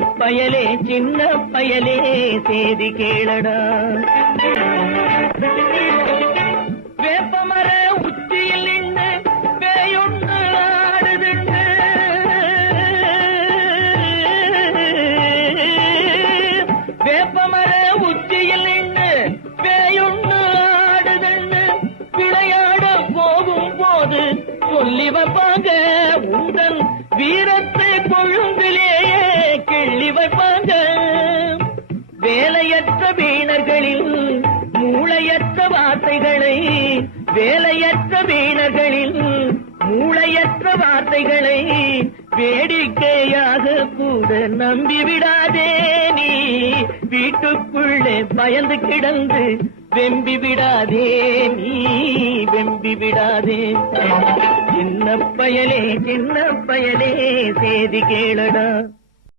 பயலே சின்ன பயலே சேதி கேளடா. வேப்பமர உச்சியில் நின்று பேயொன்று ஆடுதுண்டு. வேப்பமர உச்சியில் நின்று பேயொன்று ஆடுதுண்டு. விளையாட போகும் போது சொல்லி வைப்பாங்க உந்தன் வீரத்தை கொழும்பிலேயே கிள்ளி வைப்பாங்க. வேலையற்ற வீணர்களில் மூளையற்ற வார்த்தைகளை, வேலையற்ற வீணர்களில் மூளையற்ற வார்த்தைகளை வேடிக்கையாக கூட நம்பிவிடாதே. நீ வீட்டுக்குள்ளே பயந்து கிடந்து வெம்பி விடாதே, நீ வெம்பி விடாதே. சின்ன பயலே சின்ன பயலே சேதி கேளடா.